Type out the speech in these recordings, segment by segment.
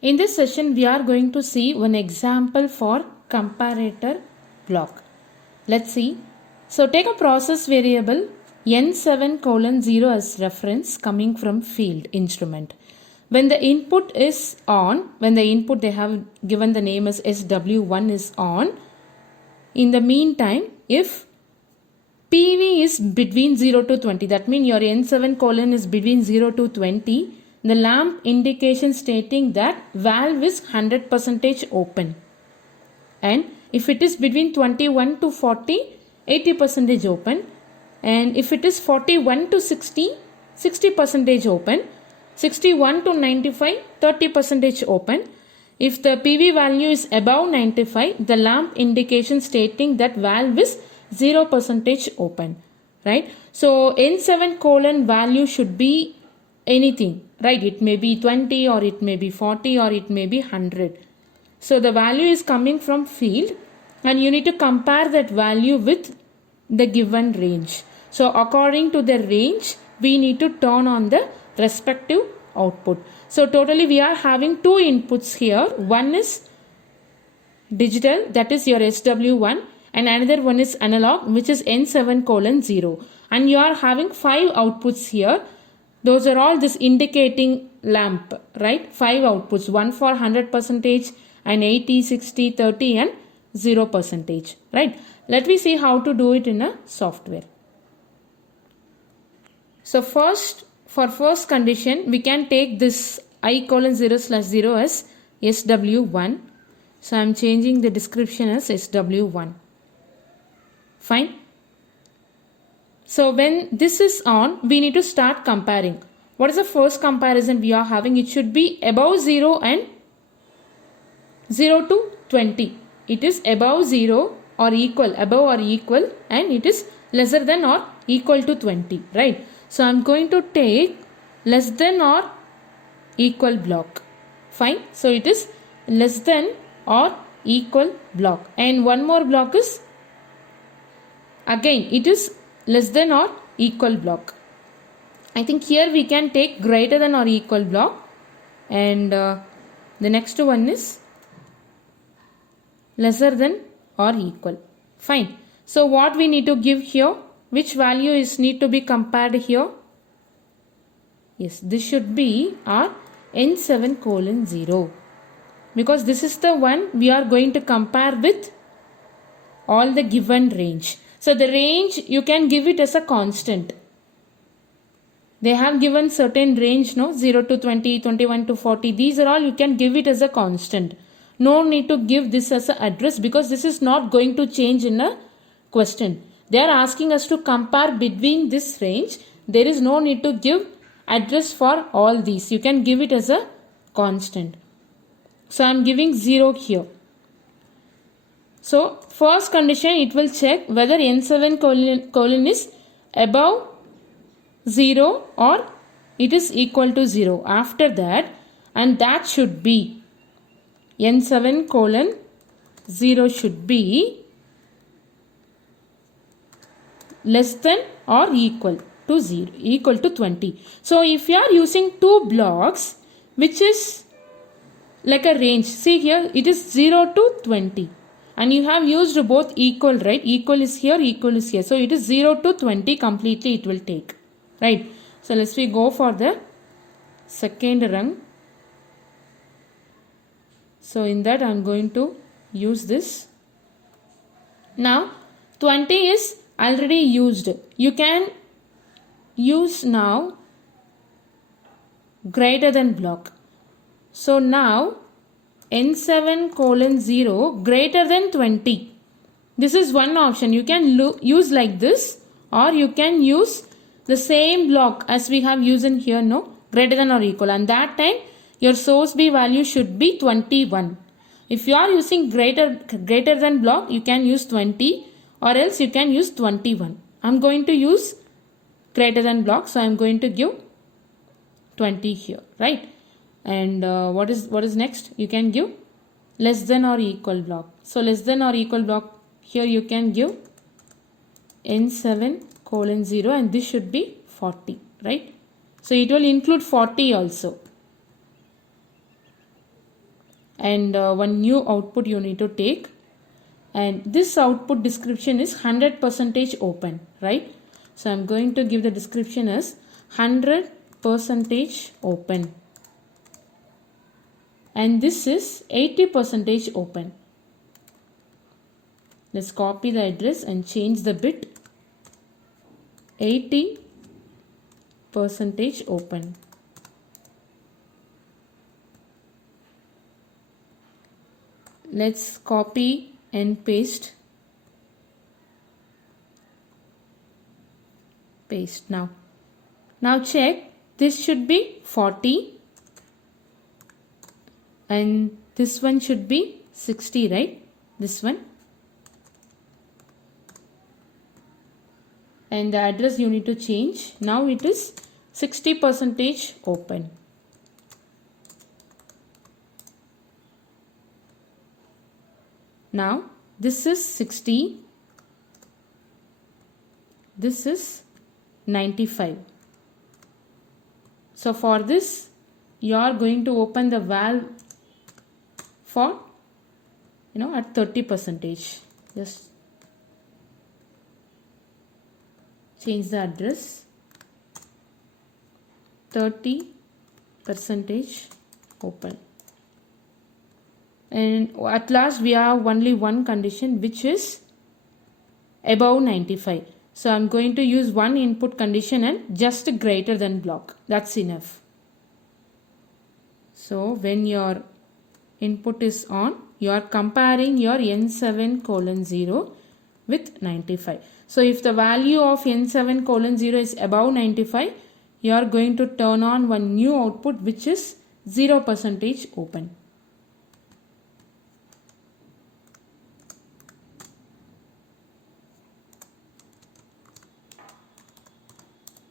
In this session, we are going to see one example for comparator block. Let's see. So take a process variable n7 colon 0 as reference coming from field instrument. When the input is on, when the input they have given the name as SW1 is on, in the meantime, if PV is between 0 to 20, that means your N7 colon is between 0 to 20, the lamp indication stating that valve is 100% open. And if it is between 21 to 40, 80% open. And if it is 41 to 60, 60% open. 61 to 95, 30% open. If the PV value is above 95, the lamp indication stating that valve is 0% open, right? So N7 colon value should be anything, right? It may be 20 or it may be 40 or it may be 100. So the value is coming from field and you need to compare that value with the given range. So according to the range, we need to turn on the respective output. So totally we are having two inputs here. One is digital, that is your SW1, and another one is analog, which is N7 colon 0. And you are having 5 outputs here. Those are all this indicating lamp, right? 5 outputs, one for 100% and 80, 60, 30 and 0%, right? Let me see how to do it in a software. So first, for first condition, we can take this I colon 0 slash 0 as SW1. So I am changing the description as SW1. Fine. So when this is on, we need to start comparing. What is the first comparison we are having? It should be above 0 and 0 to 20. It is above 0 or equal, above or equal, and it is lesser than or equal to 20, right? So I am going to take less than or equal block. Fine. So it is less than or equal block. And one more block is, again, it is less than or equal block. I think here we can take greater than or equal block. And the next one is lesser than or equal. Fine. So what we need to give here? Which value is need to be compared here? Yes, this should be our N7 colon 0. Because this is the one we are going to compare with all the given range. So the range, you can give it as a constant. They have given certain range, no? 0 to 20, 21 to 40. These are all you can give it as a constant. No need to give this as an address because this is not going to change in a question. They are asking us to compare between this range. There is no need to give address for all these. You can give it as a constant. So I am giving 0 here. So first condition, it will check whether N7 colon is above 0 or it is equal to 0. After that, and that should be N7 colon 0 should be less than or equal to 0, equal to 20. So if you are using two blocks, which is like a range, see here it is 0 to 20 and you have used both equal, right? Equal is here, equal is here. So it is 0 to 20 completely it will take, right? So let's we go for the second rung. So in that I am going to use this. Now 20 is already used. You can use now greater than block. So now N7 colon 0 greater than 20. This is one option. You can use like this or you can use the same block as we have used in here, no? Greater than or equal. And that time your source B value should be 21. If you are using greater than block, you can use 20 or else you can use 21. I am going to use greater than block. So I am going to give 20 here, right? And what is next? You can give less than or equal block. So less than or equal block, here you can give N7 colon 0 and this should be 40, right? So it will include 40 also. and one new output you need to take, and this output description is 100% open, right? So I'm going to give the description as 100% open, and this is 80% open. Let's copy the address and change the bit. 80% open. Let's copy and paste. Paste now. Now check, this should be 40 and this one should be 60, right? This one. And the address you need to change. Now it is 60% open. Now this is 60. This is 95. So for this you are going to open the valve for at 30%. Just change the address. 30% open. And at last we have only one condition, which is above 95. So I'm going to use one input condition and just greater than block. That's enough. So when your input is on, you are comparing your N7:0 with 95. So if the value of N7:0 is above 95, you are going to turn on one new output, which is 0% open.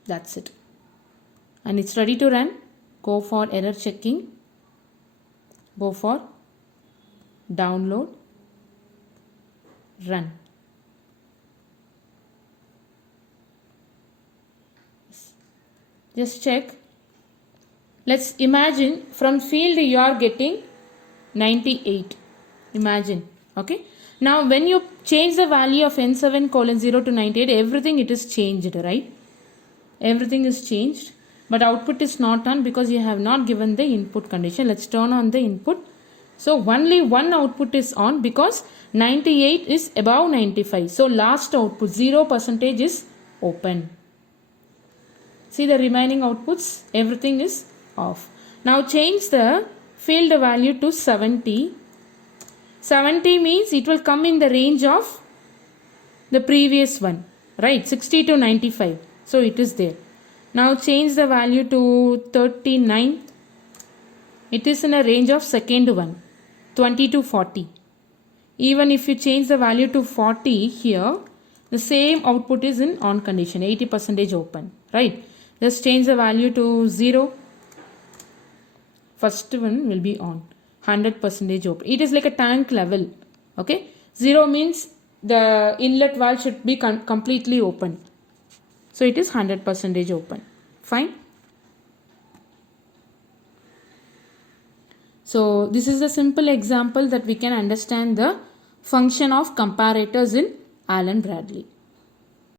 That's it. And it's ready to run. Go for error checking. Go for download. Run. Just check. Let's imagine from field you are getting 98. Imagine. Okay. Now when you change the value of N7:0 to 98, everything it is changed, right? Everything is changed, but output is not on because you have not given the input condition. Let's turn on the input. So only one output is on because 98 is above 95. So last output 0% is open. See the remaining outputs, everything is off. Now change the field value to 70. 70 means it will come in the range of the previous one, right? 60 to 95. So it is there. Now change the value to 39. It is in a range of second one, 20 to 40. Even if you change the value to 40 here, the same output is in on condition, 80% open, right? Just change the value to 0. First one will be on, 100% open. It is like a tank level, okay? 0 means the inlet valve should be completely open. So it is 100% open. Fine. So this is a simple example that we can understand the function of comparators in Allen Bradley.